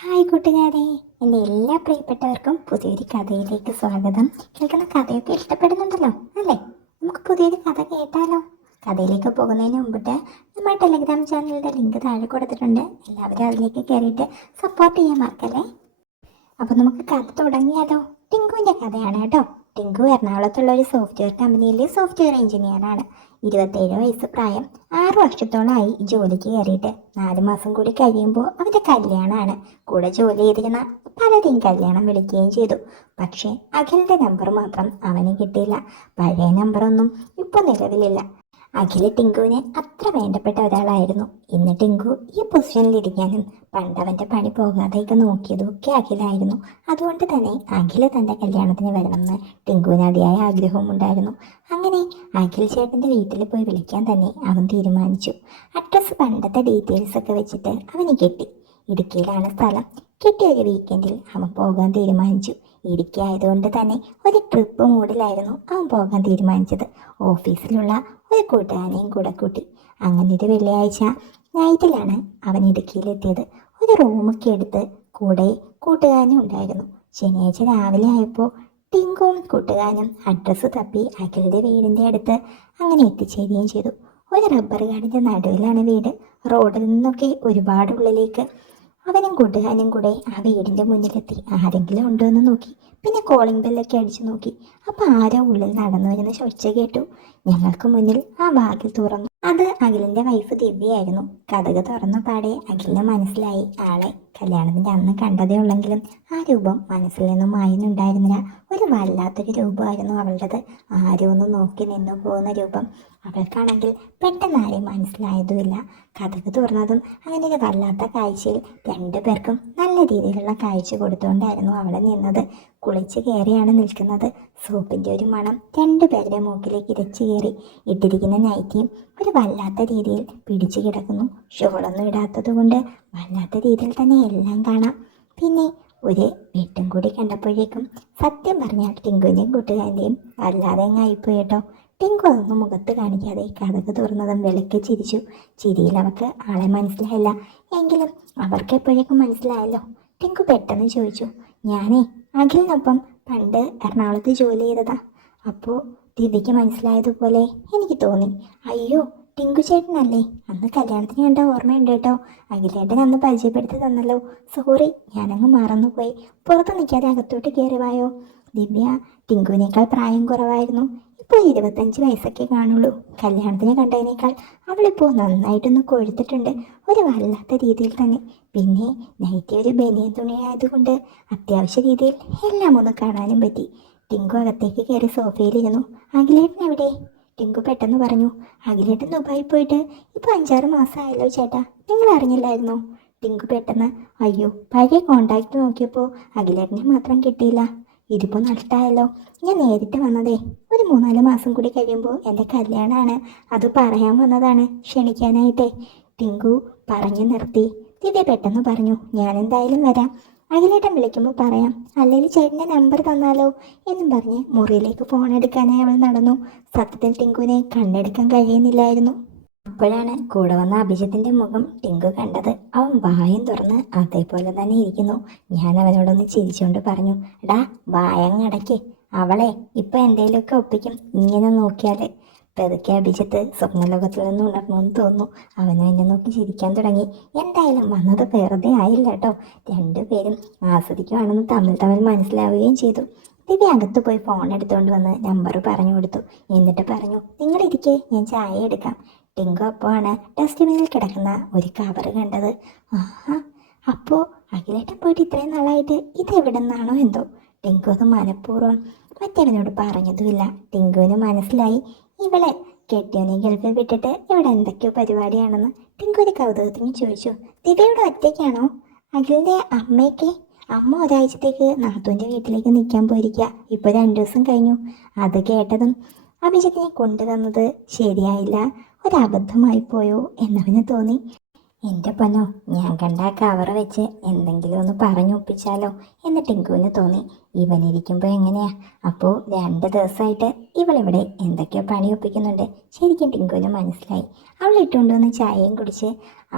Hi കൂട്ടുകാരെ, എൻ്റെ എല്ലാ പ്രിയപ്പെട്ടവർക്കും പുതിയൊരു കഥയിലേക്ക് സ്വാഗതം. കേൾക്കുന്ന കഥയൊക്കെ ഇഷ്ടപ്പെടുന്നുണ്ടല്ലോ അല്ലേ? നമുക്ക് പുതിയൊരു കഥ കേട്ടാലോ? കഥയിലേക്ക് പോകുന്നതിന് മുമ്പിട്ട് നമ്മുടെ ടെലിഗ്രാം ചാനലിൻ്റെ ലിങ്ക് താഴെ കൊടുത്തിട്ടുണ്ട്. എല്ലാവരും അതിലേക്ക് കയറിയിട്ട് സപ്പോർട്ട് ചെയ്യാൻ മറക്കല്ലേ. അപ്പോൾ നമുക്ക് കഥ തുടങ്ങിയാലോ? ടിങ്കുവിൻ്റെ കഥയാണ് കേട്ടോ. ടിങ്കു എറണാകുളത്തുള്ള ഒരു സോഫ്റ്റ്വെയർ കമ്പനിയിലെ സോഫ്റ്റ്വെയർ എഞ്ചിനീയറാണ്. 27 വയസ്സ് പ്രായം. 6 വർഷത്തോളമായി ജോലിക്ക് കയറിയിട്ട്. 4 മാസം കൂടി കഴിയുമ്പോൾ അവൻ്റെ കല്യാണമാണ്. കൂടെ ജോലി ചെയ്തിരുന്ന പലരെയും കല്യാണം വിളിക്കുകയും ചെയ്തു. പക്ഷേ അഖിലിൻ്റെ നമ്പർ മാത്രം അവന് കിട്ടിയില്ല. പഴയ നമ്പറൊന്നും ഇപ്പോൾ നിലവിലില്ല. അഖില് ടിങ്കുവിന് അത്ര വേണ്ടപ്പെട്ട ഒരാളായിരുന്നു. ഇന്ന് ടിങ്കു ഈ പൊസിഷനിലിരിക്കാനും പണ്ടവൻ്റെ പണി പോകാതെയൊക്കെ നോക്കിയതൊക്കെ അഖിലായിരുന്നു. അതുകൊണ്ട് തന്നെ അഖില് തൻ്റെ കല്യാണത്തിന് വരണമെന്ന് ടിങ്കുവിന് അതിയായ ആഗ്രഹവും ഉണ്ടായിരുന്നു. അങ്ങനെ അഖിൽ ചേട്ടൻ്റെ വീട്ടിൽ പോയി വിളിക്കാൻ തന്നെ അവൻ തീരുമാനിച്ചു. അഡ്രസ്സ് പണ്ടത്തെ ഡീറ്റെയിൽസൊക്കെ വെച്ചിട്ട് അവന് കിട്ടി. ഇടുക്കിയിലാണ് സ്ഥലം. കിട്ടിയ ഒരു വീക്കെൻഡിൽ അവൻ പോകാൻ തീരുമാനിച്ചു. ഇടുക്കി ആയതുകൊണ്ട് തന്നെ ഒരു ട്രിപ്പ് മൂഡിലായിരുന്നു അവൻ പോകാൻ തീരുമാനിച്ചത്. ഓഫീസിലുള്ള ഒരു കൂട്ടുകാരനെയും കൂടെ കൂട്ടി. അങ്ങനെ ഒരു വെള്ളിയാഴ്ച നൈറ്റിലാണ് അവൻ ഇടുക്കിയിലെത്തിയത്. ഒരു റൂമൊക്കെ എടുത്ത് കൂടെ കൂട്ടുകാരനും ഉണ്ടായിരുന്നു. ശനിയാഴ്ച രാവിലെ ആയപ്പോൾ ടിങ്കുവും കൂട്ടുകാരനും അഡ്രസ്സ് തപ്പി അഖിലിൻ്റെ വീടിൻ്റെ അടുത്ത് അങ്ങനെ എത്തിച്ചേരുകയും ചെയ്തു. ഒരു റബ്ബർ കാടിൻ്റെ നടുവിലാണ് വീട്. റോഡിൽ നിന്നൊക്കെ ഒരുപാട് ഉള്ളിലേക്ക്. അവനും കൂട്ടുകാരനും കൂടെ ആ വീടിൻ്റെ മുന്നിലെത്തി. ആരെങ്കിലും ഉണ്ടോ എന്ന് നോക്കി. പിന്നെ കോളിംഗ് ബെല്ലൊക്കെ അടിച്ചു നോക്കി. അപ്പം ആരോ ഉള്ളിൽ നടന്നു വരുന്ന ഒച്ച കേട്ടു. ഞങ്ങൾക്ക് മുന്നിൽ ആ വാതിൽ തുറന്നു. അത് അഖിലിൻ്റെ വൈഫ് ദിവ്യയായിരുന്നു. കതക് തുറന്ന പാടെ അഖിലിന് മനസ്സിലായി ആളെ. കല്യാണത്തിൻ്റെ അന്ന് കണ്ടതേ ഉള്ളെങ്കിലും ആ രൂപം മനസ്സിൽ നിന്നും മായുന്നുണ്ടായിരുന്നില്ല. ഒരു വല്ലാത്തൊരു രൂപമായിരുന്നു അവളുടേത്. ആരോ ഒന്ന് നോക്കി നിന്നു പോകുന്ന രൂപം. അവൾക്കാണെങ്കിൽ പെട്ടെന്ന് ആരെയും മനസ്സിലായതുമില്ല. കതക് തുറന്നതും അങ്ങനെ ഒരു വല്ലാത്ത കാഴ്ചയിൽ രണ്ടുപേർക്കും നല്ല രീതിയിലുള്ള കാഴ്ച കൊടുത്തുകൊണ്ടായിരുന്നു അവിടെ നിന്നത്. കുളിച്ച് കയറിയാണ് നിൽക്കുന്നത്. സോപ്പിൻ്റെ ഒരു മണം രണ്ടുപേരുടെ മൂക്കിലേക്ക് ഇരച്ചു കയറി. ഇട്ടിരിക്കുന്ന നൈറ്റിയും ഒരു വല്ലാത്ത രീതിയിൽ പിടിച്ചു കിടക്കുന്നു. ഷോളൊന്നും ഇടാത്തത് കൊണ്ട് വല്ലാത്ത രീതിയിൽ തന്നെ എല്ലാം കാണാം. പിന്നെ ഒരു വെട്ടും കൂടി കണ്ടപ്പോഴേക്കും സത്യം പറഞ്ഞാൽ ടിങ്കുവിൻ്റെയും കൂട്ടുകാരൻ്റെയും വല്ലാതെ അങ്ങായിപ്പോയി കേട്ടോ. ടിങ്കു അതൊന്നും മുഖത്ത് കാണിക്കാതെ കതക് തുറന്നതും വിളക്കി ചിരിച്ചു. ചിരിയിൽ അവർക്ക് ആളെ മനസ്സിലായില്ല. എങ്കിലും അവർക്ക് എപ്പോഴേക്കും മനസ്സിലായല്ലോ. ടിങ്കു പെട്ടെന്ന് ചോദിച്ചു, ഞാനേ അഖിലിനൊപ്പം പണ്ട് എറണാകുളത്ത് ജോലി ചെയ്തതാ. അപ്പോൾ ദിവ്യയ്ക്ക് മനസ്സിലായതുപോലെ എനിക്ക് തോന്നി. അയ്യോ, ടിങ്കു ചേട്ടനല്ലേ? അന്ന് കല്യാണത്തിന് കണ്ട ഓർമ്മയുണ്ട് കേട്ടോ. അഖിലേട്ടൻ അന്ന് പരിചയപ്പെടുത്തി തന്നല്ലോ. സോറി, ഞാനങ്ങ് മറന്നുപോയി. പുറത്ത് നിൽക്കാതെ അകത്തോട്ട് കയറിവായോ. ദിവ്യ ടിങ്കുവിനേക്കാൾ പ്രായം കുറവായിരുന്നു. ഇപ്പോൾ 25 വയസ്സൊക്കെ കാണുള്ളൂ. കല്യാണത്തിന് കണ്ടതിനേക്കാൾ അവളിപ്പോൾ നന്നായിട്ടൊന്ന് കൊഴുത്തിട്ടുണ്ട്. ഒരു വല്ലാത്ത രീതിയിൽ തന്നെ. പിന്നെ നൈറ്റി ഒരു ബനിയൻ തുണിയായതുകൊണ്ട് അത്യാവശ്യ രീതിയിൽ എല്ലാം ഒന്ന് കാണാനും പറ്റി. ടിങ്കു അകത്തേക്ക് കയറി സോഫയിലിരുന്നു. അഖിലേട്ടൻ എവിടെ? ടിങ്കു പെട്ടെന്ന് പറഞ്ഞു. അഖിലേട്ടൻ ദുബായി പോയിട്ട് ഇപ്പോൾ 5-6 മാസമായല്ലോ ചേട്ടാ. നിങ്ങൾ അറിഞ്ഞില്ലായിരുന്നോ? ടിങ്കു പെട്ടെന്ന്, അയ്യോ, പഴയ കോണ്ടാക്ട് നോക്കിയപ്പോൾ അഖിലേട്ടനെ മാത്രം കിട്ടിയില്ല. ഇതിപ്പോൾ നഷ്ടമായല്ലോ. ഞാൻ നേരിട്ട് വന്നതേ ഒരു 3-4 മാസം കൂടി കഴിയുമ്പോൾ എൻ്റെ കല്യാണമാണ്. അത് പറയാൻ വന്നതാണ്, ക്ഷണിക്കാനായിട്ടേ. ടിങ്കു പറഞ്ഞു നിർത്തി. ദിവ്യ പെട്ടെന്ന് പറഞ്ഞു, ഞാൻ എന്തായാലും വരാം. അഖിലേട്ടൻ വിളിക്കുമ്പോൾ പറയാം. അല്ലെങ്കിൽ ചേട്ടൻ്റെ നമ്പർ തന്നാലോ എന്നും പറഞ്ഞ് മുറിയിലേക്ക് ഫോൺ എടുക്കാനായി അവൾ നടന്നു. സത്യത്തിൽ ടിങ്കുവിനെ കണ്ണെടുക്കാൻ കഴിയുന്നില്ലായിരുന്നു. അപ്പോഴാണ് കൂടെ വന്ന അഭിജിത്തിൻ്റെ മുഖം ടിങ്കു കണ്ടത്. അവൻ വായും തുറന്ന് അതേപോലെ തന്നെ ഇരിക്കുന്നു. ഞാൻ അവനോടൊന്ന് ചിരിച്ചുകൊണ്ട് പറഞ്ഞു, എടാ വായങ്ങടയ്ക്ക്. അവളെ ഇപ്പം എന്തേലുമൊക്കെ ഒപ്പിക്കും ഇങ്ങനെ നോക്കിയാൽ. പെതുക്കെ അഭിജിത്ത് സ്വപ്നലോകത്തിൽ നിന്ന് ഉണർന്നു തോന്നുന്നു. അവനും എന്നെ നോക്കി ചിരിക്കാൻ തുടങ്ങി. എന്തായാലും വന്നത് വെറുതെ ആയില്ല കേട്ടോ. രണ്ടുപേരും ആസ്വദിക്കുവാണെന്ന് തമ്മിൽ മനസ്സിലാവുകയും ചെയ്തു. ദിവ്യ അകത്ത് പോയി ഫോൺ എടുത്തുകൊണ്ട് വന്ന് നമ്പർ പറഞ്ഞു കൊടുത്തു. എന്നിട്ട് പറഞ്ഞു, നിങ്ങളിരിക്കെ, ഞാൻ ചായ എടുക്കാം. ടിങ്കു അപ്പോഴാണ് ഡസ്റ്റ്ബിനിൽ കിടക്കുന്ന ഒരു കവർ കണ്ടത്. ആഹാ, അപ്പോൾ അഖിലേട്ടൻ പോയിട്ട് ഇത്രയും നാളായിട്ട് ഇതെവിടെ നിന്നാണോ എന്തോ. ടിങ്കു അത് മനഃപൂർവ്വം മറ്റവനോട് പറഞ്ഞതുമില്ല. ടിങ്കുവിന് മനസ്സിലായി ഇവളെ കെട്ടിയോനെ ഗൾഫിൽ വിട്ടിട്ട് ഇവിടെ എന്തൊക്കെയോ പരിപാടിയാണെന്ന്. ടിങ്കു ഒരു കൗതുകത്തിന് ചോദിച്ചു, ദിവ്യയുടെ ഒറ്റയ്ക്കാണോ? അഖിലിൻ്റെ അമ്മയൊക്കെ? അമ്മ ഒരാഴ്ചത്തേക്ക് നാത്തൂൻ്റെ വീട്ടിലേക്ക് നിൽക്കാൻ പോയിരിക്കുക. ഇപ്പോൾ 2 ദിവസം കഴിഞ്ഞു. അത് കേട്ടതും അഭിജിത്തിനെ കൊണ്ടുവന്നത് ശരിയായില്ല. ഒരബദ്ധമായി പോയോ എന്നവന് തോന്നി. എൻ്റെ പൊന്നോ, ഞാൻ കണ്ട ആ കവർ വെച്ച് എന്തെങ്കിലും ഒന്ന് പറഞ്ഞു ഒപ്പിച്ചാലോ എന്ന് ടിങ്കുവിന് തോന്നി. ഇവനിരിക്കുമ്പോൾ എങ്ങനെയാ? അപ്പോൾ 2 ദിവസമായിട്ട് ഇവളിവിടെ എന്തൊക്കെയോ പണി ഒപ്പിക്കുന്നുണ്ട്. ശരിക്കും ടിങ്കുവിന് മനസ്സിലായി. അവൾ ഇട്ടുകൊണ്ടുവന്ന് ചായയും കുടിച്ച്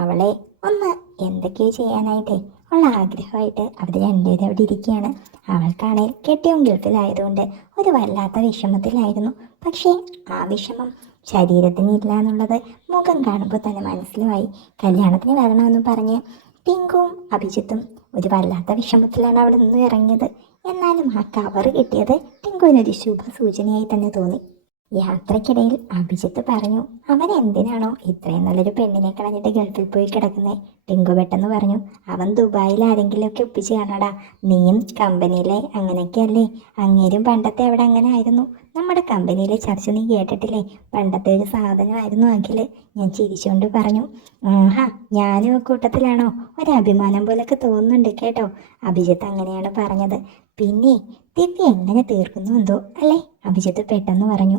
അവളെ ഒന്ന് എന്തൊക്കെയോ ചെയ്യാനായിട്ടേ ഉള്ള ആഗ്രഹമായിട്ട് അവർ രണ്ടുപേരും അവിടെ ഇരിക്കുകയാണ്. അവൾക്കാണെങ്കിൽ കെട്ടിയവൻ ഗൾഫിലായതുകൊണ്ട് ഒരു വല്ലാത്ത വിഷമത്തിലായിരുന്നു. പക്ഷേ ആ വിഷമം ശരീരത്തിന് ഇല്ല എന്നുള്ളത് മുഖം കാണുമ്പോൾ തന്നെ മനസ്സിലായി. കല്യാണത്തിന് വരണമെന്ന് പറഞ്ഞ് ടിങ്കുവും അഭിജിത്തും ഒരു വല്ലാത്ത വിഷമത്തിലാണ് അവിടെ നിന്ന് ഇറങ്ങിയത്. എന്നാലും ആ കവർ കിട്ടിയത് ടിങ്കുവിനൊരു ശുഭ സൂചനയായി തന്നെ തോന്നി. യാത്രക്കിടയിൽ അഭിജിത്ത് പറഞ്ഞു, അവൻ എന്തിനാണോ ഇത്രയും നല്ലൊരു പെണ്ണിനെ കളഞ്ഞിട്ട് ഗൾഫിൽ പോയി കിടക്കുന്നേ? ടിങ്കു പെട്ടെന്ന് പറഞ്ഞു, അവൻ ദുബായിൽ ആരെങ്കിലുമൊക്കെ ഒപ്പിച്ച് കാണടാ. നീയും കമ്പനിയിലെ അങ്ങനെയൊക്കെയല്ലേ? അങ്ങേരും പണ്ടത്തെ അവിടെ അങ്ങനെ ആയിരുന്നു. നമ്മുടെ കമ്പനിയിലെ ചർച്ച നീ കേട്ടിട്ടില്ലേ? പണ്ടത്തെ ഒരു സാധനമായിരുന്നു അഖില്. ഞാൻ ചിരിച്ചുകൊണ്ട് പറഞ്ഞു, ആഹാ, ഞാനും കൂട്ടത്തിലാണോ? ഒരഭിമാനം പോലൊക്കെ തോന്നുന്നുണ്ട് കേട്ടോ. അഭിജിത്ത് അങ്ങനെയാണ് പറഞ്ഞത്. പിന്നെ ദിവ്യ എങ്ങനെ തീർക്കുന്നു എന്തോ അല്ലേ? അഭിജിത്ത് പെട്ടെന്ന് പറഞ്ഞു.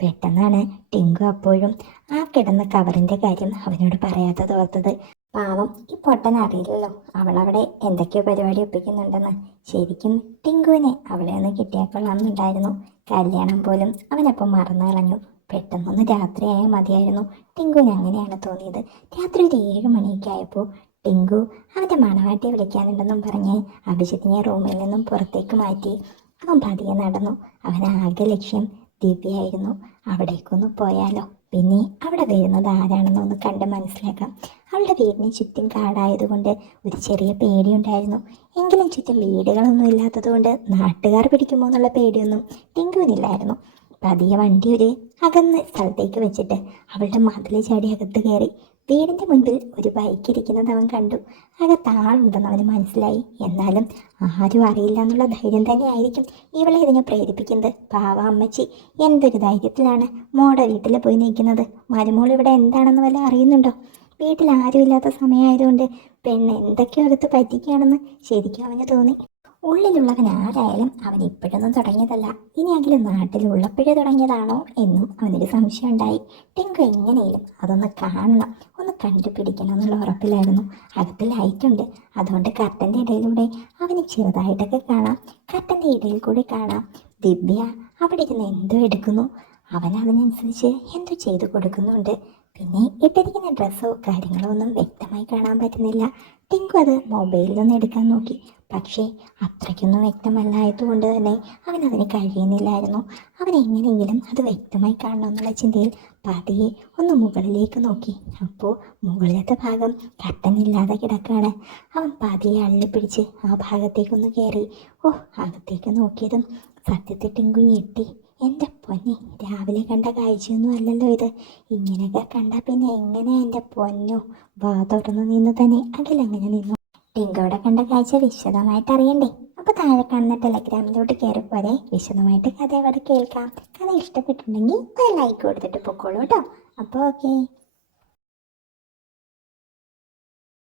പെട്ടെന്നാണ് ടിങ്കു അപ്പോഴും ആ കിടന്ന കവറിൻ്റെ കാര്യം അവനോട് പറയാത്തത് ഓർത്തത്. പാവം ഈ പൊട്ടൻ അറിയില്ലല്ലോ അവളവിടെ എന്തൊക്കെയോ പരിപാടി ഒപ്പിക്കുന്നുണ്ടെന്ന്. ശരിക്കും ടിങ്കുവിനെ അവിടെ നിന്ന് കിട്ടിയാൽ കൊള്ളാമെന്നുണ്ടായിരുന്നു. കല്യാണം പോലും അവനപ്പം മറന്നു കളഞ്ഞു. പെട്ടെന്നൊന്ന് രാത്രിയായാൽ മതിയായിരുന്നു. ടിങ്കുവിന് അങ്ങനെയാണ് തോന്നിയത്. രാത്രി ഒരു 7 മണിയൊക്കെ ആയപ്പോൾ ടിങ്കു അവൻ്റെ മണവാട്ടിയെ വിളിക്കാനുണ്ടെന്നും പറഞ്ഞ് അഭിജിത്തിനെ റൂമിൽ നിന്നും പുറത്തേക്ക് മാറ്റി. അവൻ പതിയെ നടന്നു. അവനാകെ ലക്ഷ്യം ദിവ്യയായിരുന്നു. അവിടേക്കൊന്ന് പോയാലോ, പിന്നെ അവിടെ വരുന്നത് ആരാണെന്നൊന്ന് കണ്ട് മനസ്സിലാക്കാം. അവളുടെ വീടിന് ചുറ്റും കാടായതുകൊണ്ട് ഒരു ചെറിയ പേടിയുണ്ടായിരുന്നു. എങ്കിലും ചുറ്റും വീടുകളൊന്നും ഇല്ലാത്തതുകൊണ്ട് നാട്ടുകാർ പിടിക്കുമോ എന്നുള്ള പേടിയൊന്നും ടിങ്കുവിനില്ലായിരുന്നു. പതിയെ വണ്ടി ഒരു അകന്ന സ്ഥലത്തേക്ക് വെച്ചിട്ട് അവളുടെ മതിൽ ചാടി അകത്ത് കയറി. വീടിൻ്റെ മുൻപിൽ ഒരു ബൈക്ക് ഇരിക്കുന്നത് അവൻ കണ്ടു. അകത്താളുണ്ടെന്ന് അവന് മനസ്സിലായി. എന്നാലും ആരും അറിയില്ല എന്നുള്ള ധൈര്യം തന്നെയായിരിക്കും ഇവളെ ഇതിനെ പ്രേരിപ്പിക്കുന്നത്. പാവ അമ്മച്ചി എന്തൊരു ധൈര്യത്തിലാണ് മോടെ വീട്ടിൽ പോയി നിൽക്കുന്നത്. മരുമോൾ ഇവിടെ എന്താണെന്ന് വല്ല അറിയുന്നുണ്ടോ? വീട്ടിൽ ആരുമില്ലാത്ത സമയമായതുകൊണ്ട് പെണ്ണ് എന്തൊക്കെയോ അകത്ത് പറ്റിക്കുകയാണെന്ന് ശരിക്കും അവന് തോന്നി. ഉള്ളിലുള്ളവൻ ആരായാലും അവൻ ഇപ്പോഴൊന്നും തുടങ്ങിയതല്ല, ഇനിയെങ്കിലും നാട്ടിലുള്ളപ്പോഴേ തുടങ്ങിയതാണോ എന്നും അവനൊരു സംശയം ഉണ്ടായി. ടിങ്കു എങ്ങനെയും അതൊന്ന് കാണണം, ഒന്ന് കണ്ടുപിടിക്കണം എന്നുള്ള ഉറപ്പിലായിരുന്നു. അകത്ത് ലൈറ്റുണ്ട്, അതുകൊണ്ട് കർട്ടൻ്റെ ഇടയിലൂടെ അവന് ചെറുതായിട്ടൊക്കെ കാണാം. കർട്ടൻ്റെ ഇടയിൽ കൂടി കാണാം ദിവ്യ അവിടെ ഇരുന്ന് എന്തോ എടുക്കുന്നു. അവൻ അതിനനുസരിച്ച് എന്തോ ചെയ്തു കൊടുക്കുന്നുണ്ട്. പിന്നെ ഇട്ടിരിക്കുന്ന ഡ്രസ്സോ കാര്യങ്ങളോ ഒന്നും വ്യക്തമായി കാണാൻ പറ്റുന്നില്ല. ടിങ്കു അത് മൊബൈലിൽ നിന്ന് എടുക്കാൻ നോക്കി. പക്ഷേ അത്രയ്ക്കൊന്നും വ്യക്തമല്ലായതുകൊണ്ട് തന്നെ അവനതിന് കഴിയുന്നില്ലായിരുന്നു. അവൻ എങ്ങനെയെങ്കിലും അത് വ്യക്തമായി കാണണമെന്നുള്ള ചിന്തയിൽ പതിയെ ഒന്ന് മുകളിലേക്ക് നോക്കി. അപ്പോൾ മുകളിലത്തെ ഭാഗം കട്ടനില്ലാതെ കിടക്കാണ്. അവൻ പതിയെ അള്ളിപ്പിടിച്ച് ആ ഭാഗത്തേക്കൊന്ന് കയറി. ഓ, അകത്തേക്ക് നോക്കിയതും സത്യത്തിൽ ടിങ്കു ഞെട്ടി. എൻ്റെ പൊന്നി, രാവിലെ കണ്ട കാഴ്ചയൊന്നും അല്ലല്ലോ ഇത്. ഇങ്ങനെയൊക്കെ കണ്ടാൽ പിന്നെ എങ്ങനെ എൻ്റെ പൊന്നോ? വാ തുറന്നു നിന്ന് തന്നെ അഖിലങ്ങനെ നിന്നു. ടിങ്കോടെ കണ്ട കാഴ്ച വിശദമായിട്ട് അറിയണ്ടേ? അപ്പോൾ താഴെ കാണുന്ന ടെലഗ്രാമിലോട്ട് കയറിപ്പോരെ, വിശദമായിട്ട് കഥ അവിടെ കേൾക്കാം. കഥ ഇഷ്ടപ്പെട്ടിട്ടുണ്ടെങ്കിൽ ഒരു ലൈക്ക് കൊടുത്തിട്ട് പൊക്കോളൂ കേട്ടോ. അപ്പോൾ ഓക്കെ.